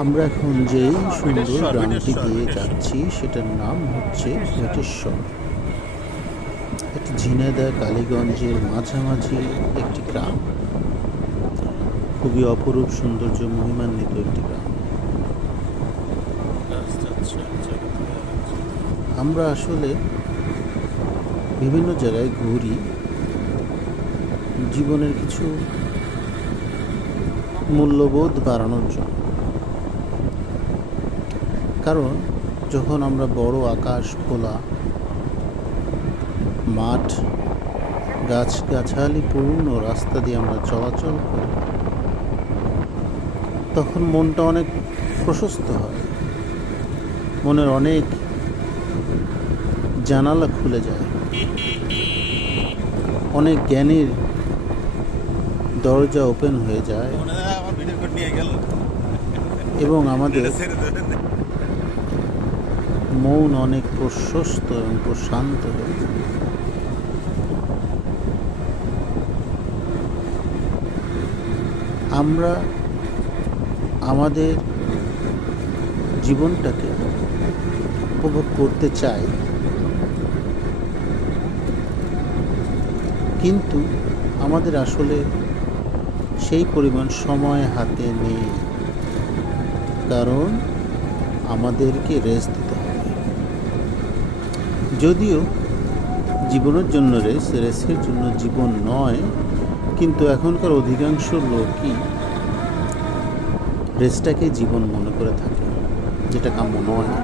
আমরা এখন যেই সুন্দর গ্রামটি দিয়ে যাচ্ছি সেটার নাম হচ্ছে ভেটেশ্বর। এটি ঝিনাইদহ কালীগঞ্জের মাঝামাঝি একটি গ্রাম। খুবই অপরূপ সৌন্দর্য মহিমান্বিত একটি গ্রাম। আমরা আসলে বিভিন্ন জায়গায় ঘুরি। জীবনের কিছু মূল্যবোধ বাড়ানোর জন্য। কারণ, যখন আমরা বড় আকাশ, খোলা মাঠ, গাছ গাছালি পূর্ণ রাস্তা দিয়ে আমরা চলাচল করি, তখন মনটা অনেক প্রশস্ত হয়। মনের অনেক জানালা খুলে যায়। অনেক জ্ঞানের দরজা ওপেন হয়ে যায়। এবং আমাদের মন অনেক প্রশস্ত এবং প্রশান্ত হয়ে আমরা আমাদের জীবনটাকে উপভোগ করতে চাই। কিন্তু আমাদের আসলে সেই পরিমাণ সময় হাতে নেই কারণ আমাদেরকে রেস্ট দিতে হবে। যদিও জীবনের জন্য রেস রেসের জন্য জীবন নয়, কিন্তু এখনকার অধিকাংশ লোকই রেসটাকে জীবন মনে করে থাকে, যেটা কাম্য নয়।